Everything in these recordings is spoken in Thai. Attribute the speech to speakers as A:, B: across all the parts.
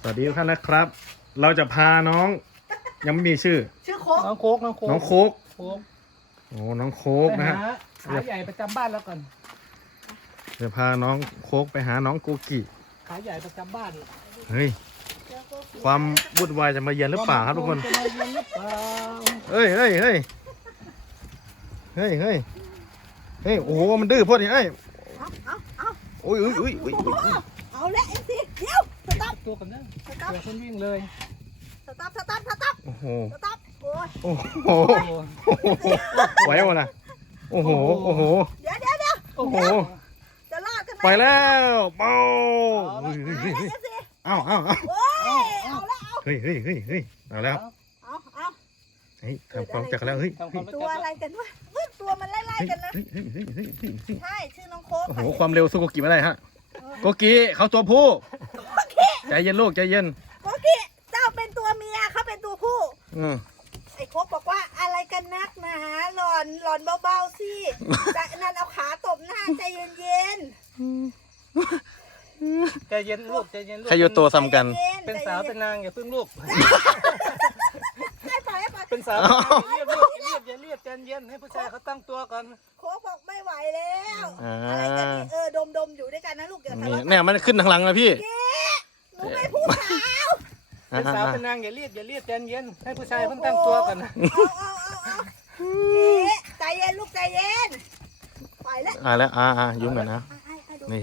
A: สวัสดีทุกท่านนะครับ เราจะพาน้องยังไม่มีชื่อ
B: โค้กน้องโค้ก
A: น้องโค้กโอ้น้องโค้กนะฮะ
B: ขาใหญ่ประจำบ้านแล้วกัน
A: จะพาน้องโค้กไปหาน้องโกกิ
B: ขาใหญ่ประจำบ้าน
A: เฮ้ยความวุ่นวายจะมาเยือนหรือเปล่าครับทุกคนเฮ้ยโอ้โหมันดื้อพอดีเอ้ยโอ้ย
C: เอาละเอ็มซีเดี๋ยวสต๊อป
B: ตัวกันนะเดี๋ยวคนวิ่งเลย
C: สต๊อป
A: โอ้โห
C: สต๊อปโอ้ย
A: โอ้โหไหววะนะโอ้โห
C: เดี๋ยว
A: โอ้โห
C: จะรอดกันไหม
A: ไปแล้วเป้าเอา
C: โอ้ยเอาแล้ว
A: เฮ้ยเอาแล้วเฮ้ยทำความรู้จักกันแล้วเฮ้ย
C: ตัวอะไรกันวะตัวมันไล่กันนะใช่ชื่อน้องโค้ก
A: โอ้โหความเร็วสู้โกกิไม่ได้ฮะโกกิเขาตัวผู้ใจเย็นลูกใจเย็น
C: โกกิเจ้าเป็นตัวเมียเขาเป็นตัวผู้ไอ้โค้กบอกว่าอะไรกันนักหนาหล่อนเบาๆสิแต่นั่นเอาขาตบหน้าใจเย็น
B: ใจเย็นลูกใจเย็นลูก
A: ใครอยู่ตัวซ้ำกัน
B: เป็นสาวเป็นนางอย่าพึ่งลูก
C: ให้ไป
B: เป็นสาวเรียบใจเย็นให้ผู้ชายเขาตั้งตัวก่อน
C: โค้กบอกไม่ไหวแล้วอะไรกันนี่ดมอยู่ด้วยกันนะลูกเดี๋ยวทะเลาะ
A: เนี่ยมันขึ้นทางหลังนะพี่
C: หนูไม่พูดสาว
B: เป็นสาวเป็นนางอย่าเรียบใจเย็นให้ผู้ชายเพิ่งตั้งตัวกัน
C: ใจเย็นลูกใจเย็นไป
A: แล้วยุ่งกันนะนี่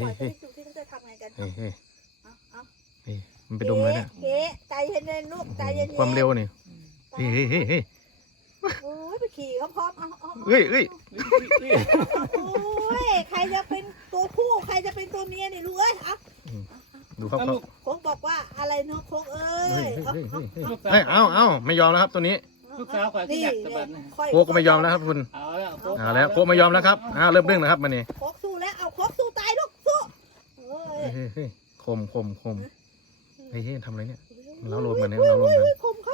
A: มันไปดมเลยเนี่ย
C: ใจเย็นลูกใจเย็น
A: ความเร็วนี่
C: โอ้ยไปขี่เขาพร้อม
A: เฮ้ย
C: โอ้ยใครจะเป็นตัวผู้ใครจะเป็นตัวเมียนี่ลูกเอ้ย
A: ดูครับ
C: โค้กบอกว่าอะไรเนาะโค้กเอ้ย
A: เอาไม่ยอมแล้วครับตัวนี้
B: ลูกสาวขวาที่อยากสะบัด
A: โค้กก็ไม่ยอมแล้วครับคุณแล้วโค้กไม่ยอมแล้วครับเริ่มเรื่องนะครับมันนี่
C: โค้กสู้แล้วเอาโค้กสู้ตายลูกสู้
A: คมเฮ้ยทำอะไรเนี่ยเราโรยมันเนี่ยเราโรยมัน
C: คมเขา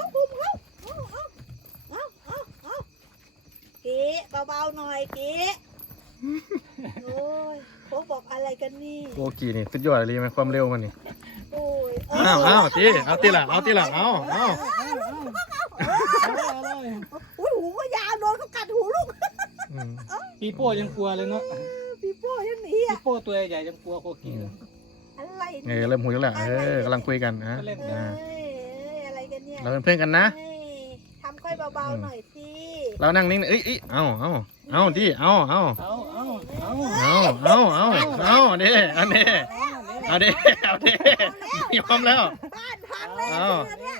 C: เก๋เบาๆหน่อยเก๋โอ้ยโค้กบอกอะไรกันนี่
A: โกกีนี่สุดยอดเลยไหมความเร็วมันนี่
C: โอ้ย
A: เอาตีละ
C: อุ้ยหูก็ยาวโดนเขากัดหูลูก
B: ปีโป้ยังกลัวเลยเนาะ
C: ปีโป้ยังหนี
B: ปีโป้ตัวใหญ่ยังกลัวโกกีเลย
C: อะไร
A: เริ่มหูแล้วกำลังคุยกันนะ
C: อะไรกันเนี่ย
A: เราเป็นเพื่อนกันนะ
C: ทำค่อยเบาๆหน่อยสิ
A: เรานั่งนิ่งเอาที่เอาเด้อันนี้เอาเด้ยอมแล้ว
C: บ้านพังเลยเนี่ย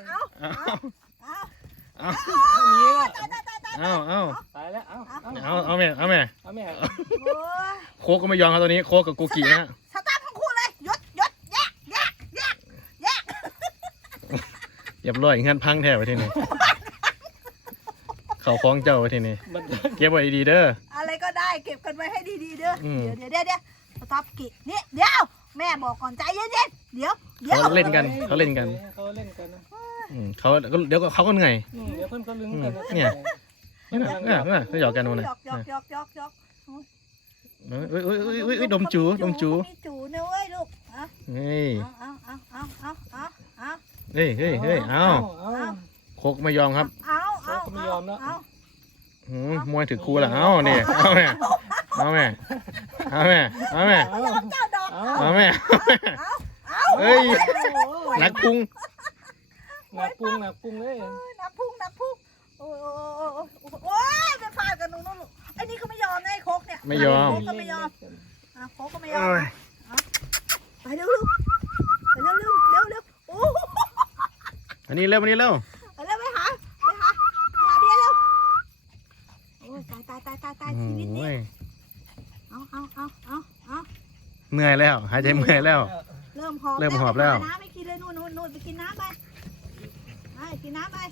A: เอา
B: ตายแล้ว
A: เอาแม่โคก็ไม่ยอมครับตัวนี้โคกับกูกีนะ
C: สตาร์ททั้งคู่เลยยดแยก
A: เรียบร้อยเงินพังแท้ไปที่นี่เขาฟ้องเจ้าไปที่นี่เก็บไว้ดีเด้อ
C: อะไรก็ได้เก็บกันไว้ให้ดีๆเด้อเดี๋ยวสต็อปกินี่เดี๋ยวแม่บอกก่อนใจเย็นๆเดี๋ยว
A: เขาเล่นกัน
B: เขาเล่นกันนะเขาเ
A: ดี๋ยวเขาก็เหนื่อย
B: เดี๋ยวเพื่อนเขาลึงกัน
A: เนี่ยเขาหยอกกันนู่นน่ะ
C: หยอก
A: ดมจู
C: มีจูนะเว้ยลูก
A: เฮ้ยเอาโคกไม่ยอมครับ
B: ไม่ยอมแล้ว
A: มวยถือครูละเอาเนี่ยเอาแม่เฮ้ยหนักพุง
C: เลยหนักพุงโอ้ยเป็นฟาดกันนู่นลูกไอ้นี่ก็ไม่ยอมนะไอ้โคกเนี่ย
A: ไม่ยอม
C: โคกก็ไม่ยอมไปเร็วโอ้
A: อันนี้เร็ว
C: ไปหาเบียร์เร็วโอ้ยตายชีวิตนี้เอา
A: เหนื่อยแล้วหายใจเมื่อยแล้ว
C: เริ่มหอบแล้วน้ำไม่กินเลยนู่นไปกินน้ำไปกินน้ำไป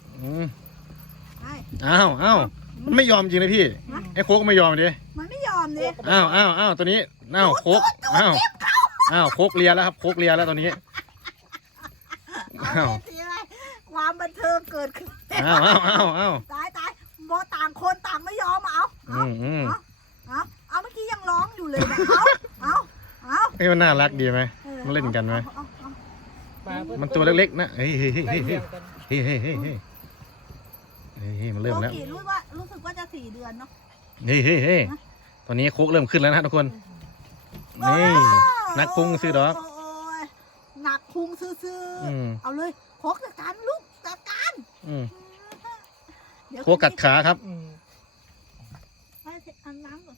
A: อ้าวมันไม่ยอมจริงเลยพี่ไอ้โคกไม่ยอมดิ
C: มันไม่ยอมดิ
A: อ้าวตัวนี้โคกโคกเลียแล้วครับโคกเลียแล้วตัวนี้
C: ความบันเทิงเกิดขึ้นตายบอต่างคนต่างไม่ยอมเอาเมื่อกี้ยังร้องอยู่เลยนะเอา
A: ให้มันน่ารักดีไหมมันเล่นกันไหมมันตัวเล็กๆนะเฮ้ยเฮ้ยเฮ้ย
B: ใกล้
A: เฮ้ย
B: เคียงกัน
A: เฮ้ยเฮ้ยเฮ้ยเฮ้ยเฮ้ยมันเริ่มแล้ว
C: โลกี่รู้สึกว่าจะ4 เดือนเนาะ
A: เฮ้ยเฮ้ยเฮ้ยตอนนี้โคกเริ่มขึ้นแล้วนะทุกคนนี่นักพุงซื้อดอก
C: โยหนักพุงซื้อ
A: อืม
C: เอาเลยโคกจัดการลูกจัดการ
A: อืม
C: เดี๋ยว
A: โคกกัดขาครับ
B: อืม
C: ไปเอาน้ำก่อน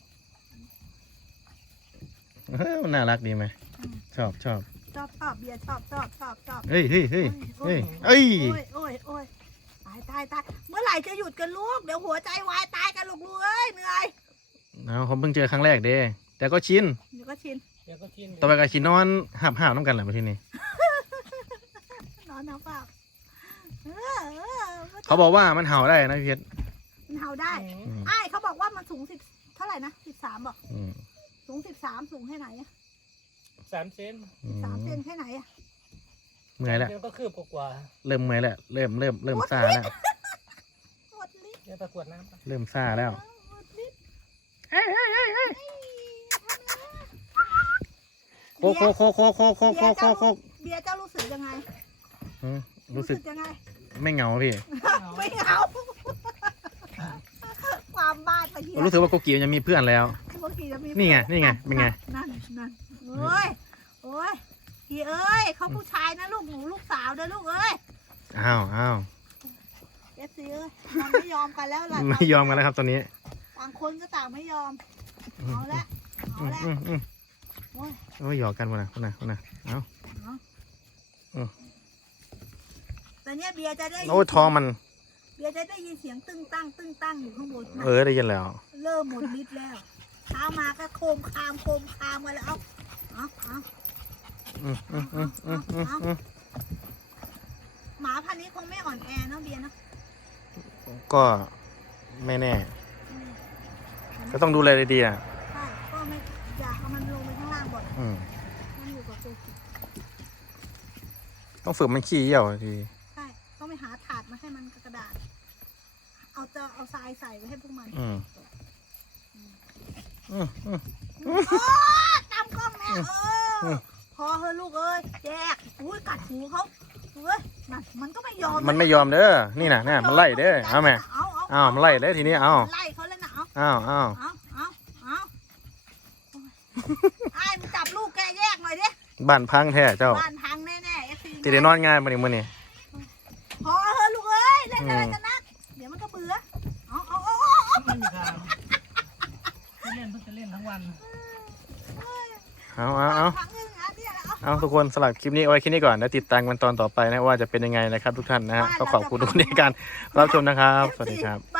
A: เฮ้ยมันน่ารักดีไหมชอบ
C: ชอบเบียร์ชอบ
A: เฮ้ยเฮ้ยเฮ้ยเฮ้ยเอ้ย
C: โอ้ยตายเมื่อไหร่จะหยุดกันลูกเดี๋ยวหัวใจวายตายกันลูกเอ้ยเหนื่อย
A: เอาผมเพิ่งเจอครั้งแรกเด้แต่ก็ชิน
C: เดี๋ยวก็ชิน
B: เดี๋ยวก็ชิน
A: ต่อไปก็ชินนอนหับห่าวน้ำกันแหละมาที่นี่
C: นอนเปล่า
A: เขาบอกว่ามันเห่าได้นะพี่เพชร
C: มันเห่าได้
A: อืม
C: ไอ้ายเขาบอกว่ามันสูง10เท่าไหร่นะ13บอก
A: อืม
C: สูง13สูงแค่ไหนอะ
B: 3 เซน
C: 3 เซนแค่ไหนอะ
A: เมื่อยแล้ว
B: เดี๋ยวก็คืบกว่า
A: เริ่มเมื่อยแล้วเริ่มซ่าแล้ว
C: หมดลิ้น
B: เดี๋ยวประกวดน้ำไป
A: เริ่มซ่าแล้ว
C: หมดลิ้น
A: โคกโคก
C: เบียร์เจ้ารู้สึกยังไง
A: อืมรู้สึก
C: ยังไง
A: ไม่เหงาพี่
C: ไม่เอาความบ้าไปเฮีย
A: รู้สึกว่าโกกีมันจะมีเพื่อนแล้ว
C: เมื่อกี้จะมี
A: นี่ไงเป็นไง
C: นั่นโอ้ยพี่เอ้ยเขาผู้ชายนะลูกหนูลูกสาวเด้อลูกเอ้ย
A: อ้าว
C: เอฟซีเอ้ยมันไม่ยอมกันแล้วล่ะ
A: ไม่ยอมกันแล้วครับตอนนี้
C: ต่างคนก็ต่างไม่ยอมเอาละ โอ้ย
A: โอ้ยหยอกกันวะนะเอา
C: แต่เนี้ยเบียร์จะได้
A: โอ้ยท้องมัน
C: เบียร์จะได้ยินเสียงตึ้งตั้งอยู่ข้างบน
A: ได้ยินแล้ว
C: เริ่มหมดฤทธิ์แล้วเช้ามาก็โคมคามกันแล้วเอาหมาพันธุ์นี้คงไม่อ่อนแอเนาะเบียร์เนาะ
A: ก็ไม่แน่ ก็ต้องดูแลดีๆนะ
C: ใช่ก็ไม่อยากเอามันลงไปข้างล่างบ่อย
A: อืม
C: มันอยู่กับตัวกิ
A: ต้องฝึกมันขี้เยี่ยวที
C: ใช่ต้องไปหาถาดมาให้มันกับกระดาษเอาทรายใส่ไว้ให้พวกมัน ตามกล้องแม่พอเฮ้ลูกเอ้ยแจกอุ้ยกัดหูเขาเฮ้ยมันก็ไม่ยอม
A: มันไม่ยอมเด้อนี่นะมันไล่เด้อเอาแม่มันไล่เด้อทีนี้เอา
C: ไล่เขาแล้วนะ
A: เอา
C: ไอ้มึงจับลูกแกแยกหน่อยดิ
A: บ้านพังแท้เจ้า
C: บ้านพังแน่ๆเอฟซี
A: จะได้นอนง่ายมาเนี่ยมื้อนี้
C: พอเฮ้ลูกเอ้ยเล่นอะไรกันนะเดี๋ยวมันก็เบื่อเอา
B: ไม่มีทางไม่เล่นเพิ่งจะเล่นทั้งวัน
A: เอาทุกคนสลับคลิปนี้เอาไว้แค่นี้ก่อนแล้วติดตามกันตอนต่อไปนะว่าจะเป็นยังไงนะครับทุกท่านนะฮะก็ขอบคุณทุกคนในการรับชมนะครับสวัสดีครับ